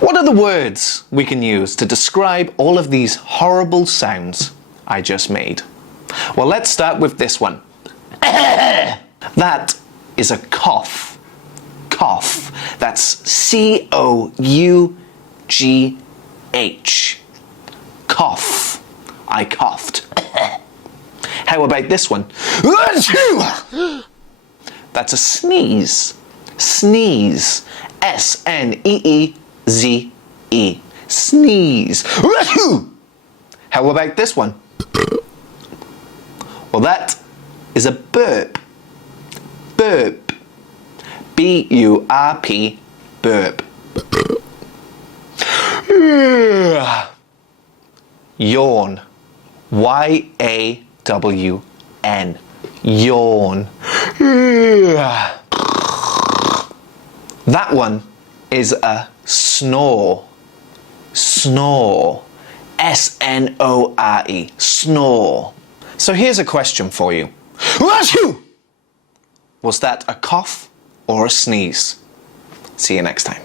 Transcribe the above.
What are the words we can use to describe all of these horrible sounds I just made? Well, let's start with this one. That is a cough. Cough. That's C-O-U-G-H. Cough. I coughed. How about this one? That's a sneeze. Sneeze. S-N-E-E-Z-E. Sneeze. How about this one? Well, that is a burp. Burp. B-U-R-P. Burp. Yawn. Y-A-W-N. Yawn. That one is a snore. Snore. S-N-O-R-E. Snore. So here's a question for you. Was that a cough or a sneeze? See you next time.